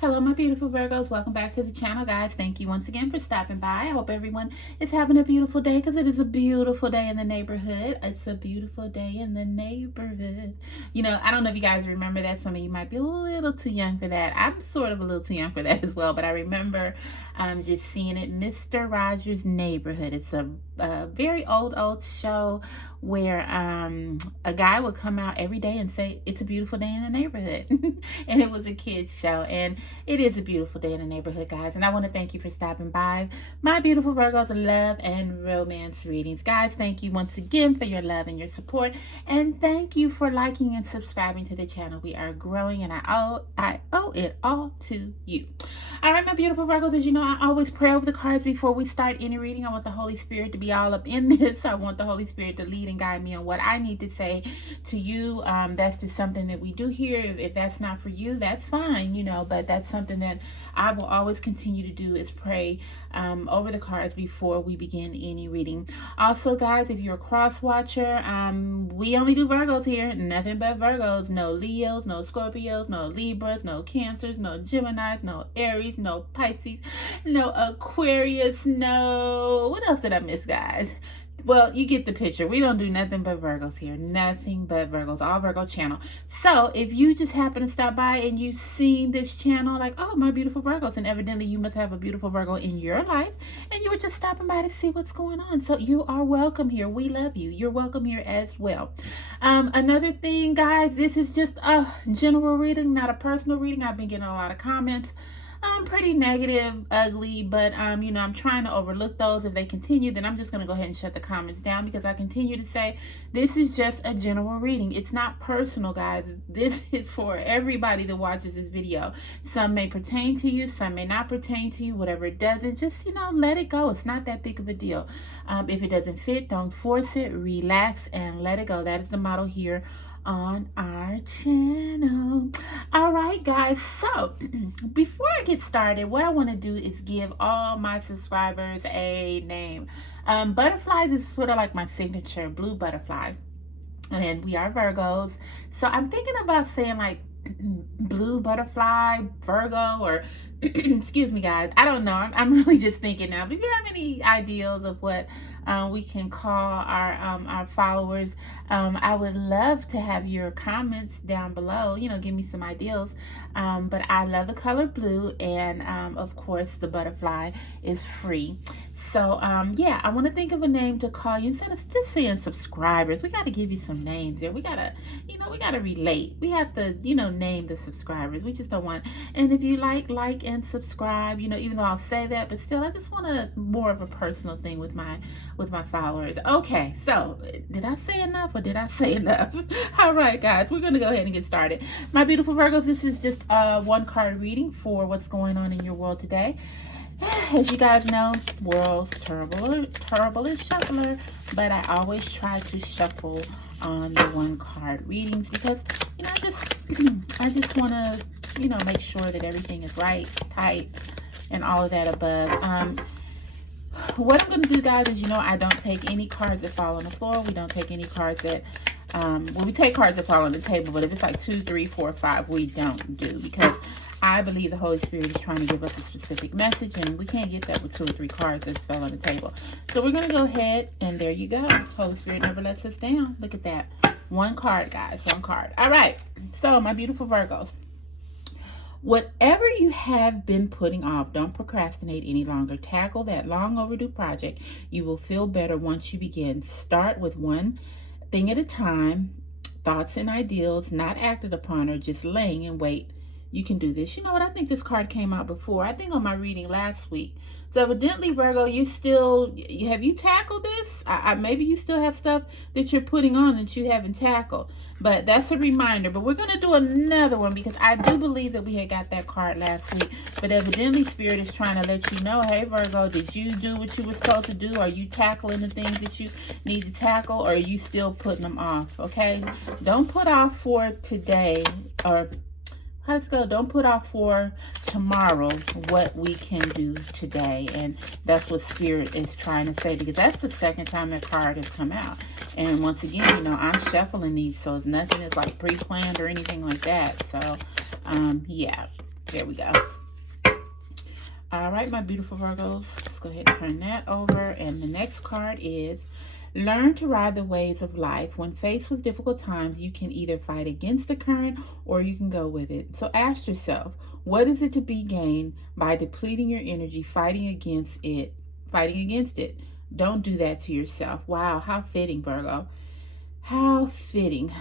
Hello, my beautiful Virgos. Welcome back to the channel, guys. Thank you once again for stopping by. I hope everyone is having a beautiful day because it is a beautiful day in the neighborhood. It's a beautiful day in the neighborhood. You know, I don't know if you guys remember that. Some of you might be a little too young for that. I'm sort of a little too young for that as well, but I remember just seeing it, Mr. Rogers' Neighborhood. It's a very old show where a guy would come out every day and say, "It's a beautiful day in the neighborhood." And it was a kid's show. And it is a beautiful day in the neighborhood, guys, and I want to thank you for stopping by. My beautiful Virgos, love and romance readings. Guys, thank you once again for your love and your support, and thank you for liking and subscribing to the channel. We are growing, and I owe it all to you. All right, my beautiful Virgos, as you know, I always pray over the cards before we start any reading. I want the Holy Spirit to be all up in this. I want the Holy Spirit to lead and guide me on what I need to say to you. That's just something that we do here. If that's not for you, that's fine, you know, but that's something that I will always continue to do, is pray over the cards before we begin any reading. Also, guys, if you're a cross watcher, we only do Virgos here, nothing but Virgos. No Leos, no Scorpios, no Libras, no Cancers, no Geminis, no Aries, no Pisces, no Aquarius, no, what else did I miss, guys? Well, you get the picture. We don't do nothing but Virgos here. Nothing but Virgos. All Virgo channel. So if you just happen to stop by and you've seen this channel, like, oh, my beautiful Virgos, and evidently you must have a beautiful Virgo in your life, and you were just stopping by to see what's going on. So you are welcome here. We love you. You're welcome here as well. Another thing, guys, this is just a general reading, not a personal reading. I've been getting a lot of comments. Pretty negative, ugly, but you know, I'm trying to overlook those. If they continue, then I'm just going to go ahead and shut the comments down, because I continue to say this is just a general reading. It's not personal, guys. This is for everybody that watches this video. Some may pertain to you, some may not pertain to you. Whatever it doesn't, just, you know, let it go. It's not that big of a deal. If it doesn't fit, don't force it. Relax and let it go. That is the motto here on our channel. All right, guys, so before I get started, what I want to do is give all my subscribers a name. Butterflies is sort of like my signature, blue butterfly, and we are Virgos, so I'm thinking about saying like blue butterfly Virgo, or excuse me, guys, I don't know. I'm really just thinking now. But if you have any ideas of what we can call our followers, I would love to have your comments down below. You know, give me some ideas. But I love the color blue, and of course the butterfly is free. So yeah, I want to think of a name to call you instead of just saying subscribers. We got to give you some names there. We gotta, you know, we gotta relate. We have to, you know, name the subscribers. We just don't want. And if you like and subscribe, you know, even though I'll say that, but still, I just want a more of a personal thing with my followers. Okay, so did I say enough, or did I say enough? All right, guys, we're gonna go ahead and get started. My beautiful Virgos, this is just a one card reading for what's going on in your world today. As you guys know, world's terrible is shuffler, but I always try to shuffle on the one card readings because, you know, I just want to, you know, make sure that everything is right, tight, and all of that above. What I'm going to do, guys, is, you know, I don't take any cards that fall on the floor. We don't take any cards that, well, we take cards that fall on the table, but if it's like 2, 3, 4, 5, we don't do, because I believe the Holy Spirit is trying to give us a specific message, and we can't get that with 2 or 3 cards that fell on the table. So we're going to go ahead, and there you go. Holy Spirit never lets us down. Look at that. One card, guys. One card. All right. So, my beautiful Virgos, whatever you have been putting off, don't procrastinate any longer. Tackle that long overdue project. You will feel better once you begin. Start with one thing at a time. Thoughts and ideals not acted upon are just laying in wait. You can do this. You know what? I think this card came out before. I think on my reading last week. So evidently, Virgo, have you tackled this? Maybe you still have stuff that you're putting on that you haven't tackled. But that's a reminder. But we're going to do another one, because I do believe that we had got that card last week. But evidently, Spirit is trying to let you know, hey, Virgo, did you do what you were supposed to do? Are you tackling the things that you need to tackle, or are you still putting them off? Okay? Don't put off for today, or let's go. Don't put off for tomorrow what we can do today. And that's what Spirit is trying to say, because that's the second time that card has come out. And once again, you know, I'm shuffling these, so it's nothing is like pre-planned or anything like that. So, yeah. There we go. All right, my beautiful Virgos. Let's go ahead and turn that over. And the next card is learn to ride the waves of life. When faced with difficult times, you can either fight against the current or you can go with it. So ask yourself, what is it to be gained by depleting your energy, fighting against it? Don't do that to yourself. Wow, how fitting, Virgo. How fitting.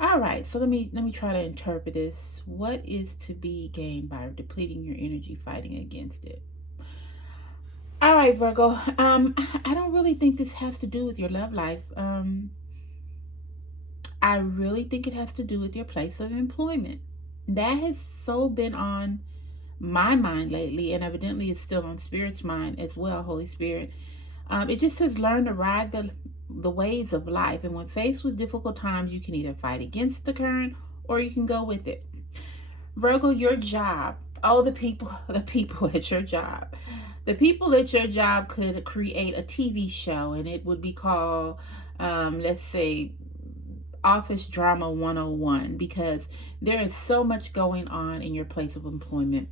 All right, so let me try to interpret this. What is to be gained by depleting your energy, fighting against it? All right, Virgo. I don't really think this has to do with your love life. I really think it has to do with your place of employment. That has so been on my mind lately, and evidently it's still on Spirit's mind as well, Holy Spirit. It just says learn to ride the waves of life, and when faced with difficult times, you can either fight against the current or you can go with it. Virgo, your job. Oh, the people at your job. The people at your job could create a TV show, and it would be called, let's say, Office Drama 101, because there is so much going on in your place of employment.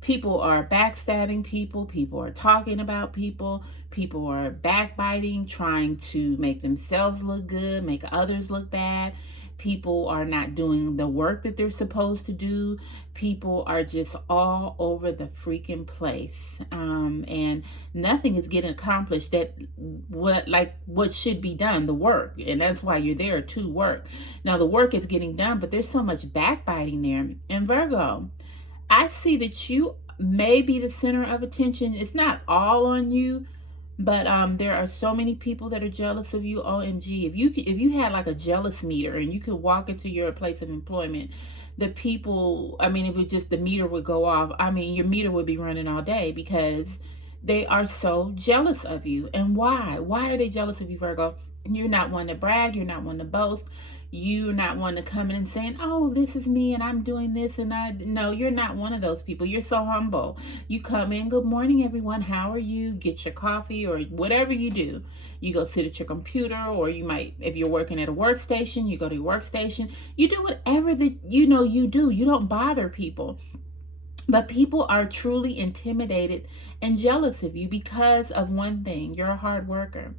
People are backstabbing people. People are talking about people. People are backbiting, trying to make themselves look good, make others look bad. People are not doing the work that they're supposed to do. People are just all over the freaking place. And nothing is getting accomplished what should be done, the work. And that's why you're there to work. Now, the work is getting done, but there's so much backbiting there. And Virgo, I see that you may be the center of attention. It's not all on you, but there are so many people that are jealous of you. OMG. If you had like a jealous meter and you could walk into your place of employment, the people, I mean, if it just the meter would go off, I mean, your meter would be running all day because they are so jealous of you. And why? Why are they jealous of you, Virgo? You're not one to brag. You're not one to boast. You're not one to come in and saying, oh, this is me and I'm doing this. No, you're not one of those people. You're so humble. You come in, good morning, everyone. How are you? Get your coffee or whatever you do. You go sit at your computer, or you might, if you're working at a workstation, you go to your workstation. You do whatever that you do. You don't bother people. But people are truly intimidated and jealous of you because of one thing. You're a hard worker.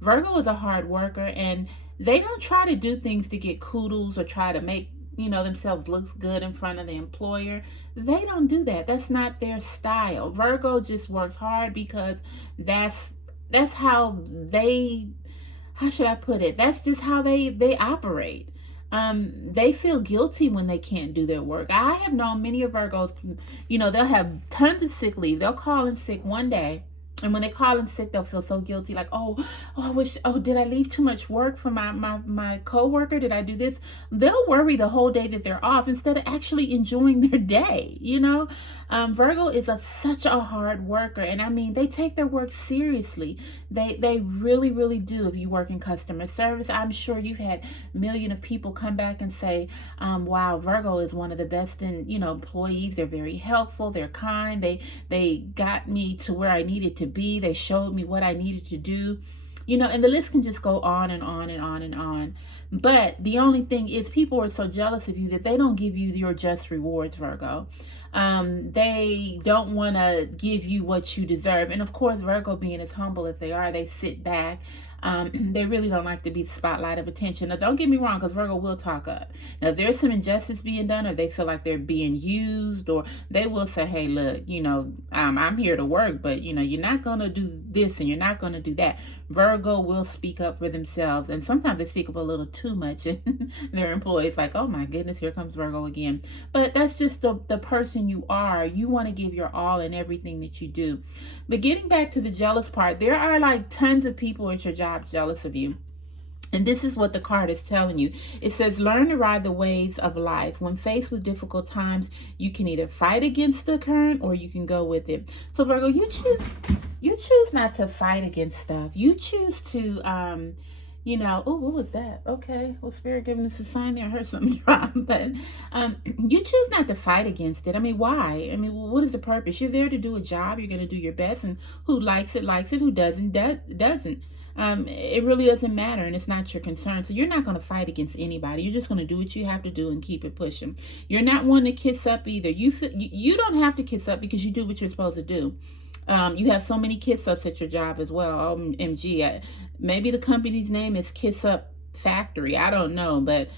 Virgo is a hard worker, and they don't try to do things to get kudos or try to make, themselves look good in front of the employer. They don't do that. That's not their style. Virgo just works hard because that's how they, how should I put it? That's just how they operate. They feel guilty when they can't do their work. I have known many of Virgos, they'll have tons of sick leave. They'll call in sick one day. And when they call in sick, they'll feel so guilty, like, did I leave too much work for my coworker? Did I do this? They'll worry the whole day that they're off instead of actually enjoying their day, Virgo is such a hard worker. And I mean, they take their work seriously. They really, really do. If you work in customer service, I'm sure you've had millions of people come back and say, wow, Virgo is one of the best employees. They're very helpful. They're kind. They got me to where I needed to be. They showed me what I needed to do, and the list can just go on and on and on and on. But the only thing is, people are so jealous of you that they don't give you your just rewards, Virgo. They don't want to give you what you deserve. And of course, Virgo, being as humble as they are, they sit back. They really don't like to be the spotlight of attention. Now, don't get me wrong, because Virgo will talk up. Now, if there's some injustice being done, or they feel like they're being used, or they will say, hey, look, I'm here to work, but, you're not going to do this and you're not going to do that. Virgo will speak up for themselves. And sometimes they speak up a little too much. And their employees like, oh, my goodness, here comes Virgo again. But that's just the person you are. You want to give your all in everything that you do. But getting back to the jealous part, there are like tons of people at your job jealous of you. And this is what the card is telling you. It says, learn to ride the waves of life. When faced with difficult times, you can either fight against the current or you can go with it. So Virgo, you choose not to fight against stuff. You choose to, what was that? Okay. Well, Spirit giving us a sign there. I heard something drop. But you choose not to fight against it. I mean, why? I mean, what is the purpose? You're there to do a job. You're going to do your best. And who likes it, likes it. Who doesn't, doesn't. it really doesn't matter, and it's not your concern. So you're not going to fight against anybody. You're just going to do what you have to do and keep it pushing. You're not one to kiss up either. You don't have to kiss up because you do what you're supposed to do. You have so many kiss ups at your job as well. OMG. Maybe the company's name is Kiss Up Factory. I don't know, but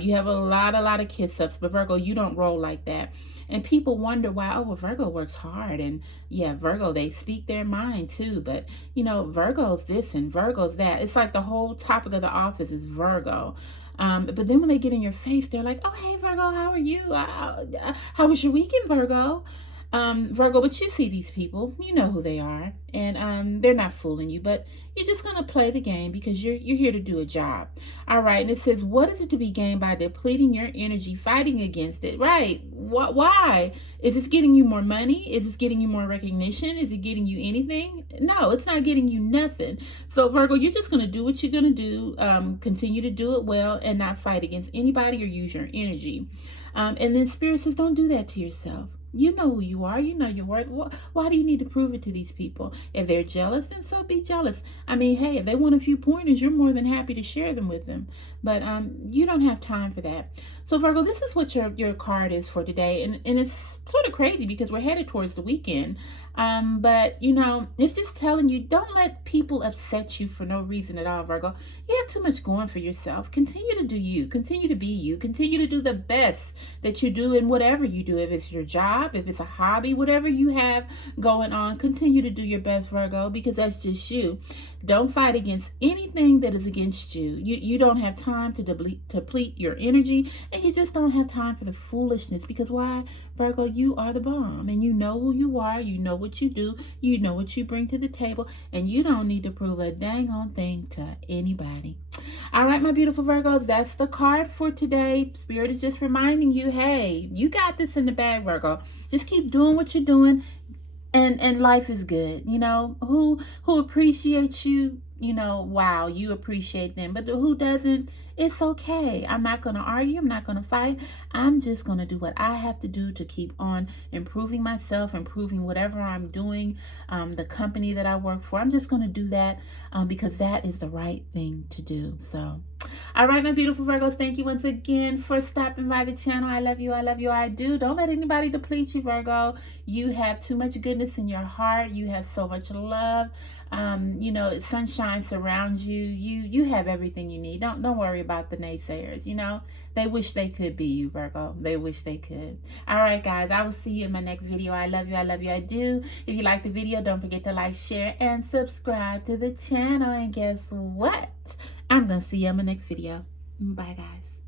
you have a lot of kiss ups. But Virgo, you don't roll like that. And people wonder why, oh, well, Virgo works hard. And yeah, Virgo, they speak their mind too. But, you know, Virgo's this and Virgo's that. It's like the whole topic of the office is Virgo. But then when they get in your face, they're like, oh, hey, Virgo, how are you? How was your weekend, Virgo? Virgo, but you see these people, you know who they are, and they're not fooling you, but you're just going to play the game because you're here to do a job. All right, and it says, what is it to be gained by depleting your energy, fighting against it? Right. Why? Is this getting you more money? Is this getting you more recognition? Is it getting you anything? No, it's not getting you nothing. So Virgo, you're just going to do what you're going to do, continue to do it well, and not fight against anybody or use your energy. And then Spirit says, don't do that to yourself. You know who you are. You know your worth. Why do you need to prove it to these people? If they're jealous, then so be jealous. I mean, hey, if they want a few pointers, you're more than happy to share them with them. But you don't have time for that. So Virgo, this is what your card is for today. And it's sort of crazy because we're headed towards the weekend. But, you know, it's just telling you, don't let people upset you for no reason at all, Virgo. You have too much going for yourself. Continue to do you. Continue to be you. Continue to do the best that you do in whatever you do. If it's your job, if it's a hobby, whatever you have going on, continue to do your best, Virgo, because that's just you. Don't fight against anything that is against you. You don't have time to deplete your energy, and you just don't have time for the foolishness, because why? Virgo, you are the bomb, and you know who you are, you know what you do, you know what you bring to the table, and you don't need to prove a dang on thing to anybody. All right, my beautiful Virgos, that's the card for today. Spirit is just reminding you, hey, you got this in the bag, Virgo. Just keep doing what you're doing. And life is good. You know, who appreciates you, you know, wow, you appreciate them. But who doesn't, it's okay. I'm not going to argue. I'm not going to fight. I'm just going to do what I have to do to keep on improving myself, improving whatever I'm doing, the company that I work for. I'm just going to do that because that is the right thing to do. So, all right, my beautiful Virgos, thank you once again for stopping by the channel. I love you. I love you. I do. Don't let anybody deplete you, Virgo. You have too much goodness in your heart. You have so much love. You know, sunshine surrounds you. You have everything you need. Don't worry about the naysayers. You know, they wish they could be you, Virgo. They wish they could. All right, guys, I will see you in my next video. I love you. I love you. I do. If you like the video, don't forget to like, share, and subscribe to the channel. And guess what? I'm going to see you in my next video. Bye, guys.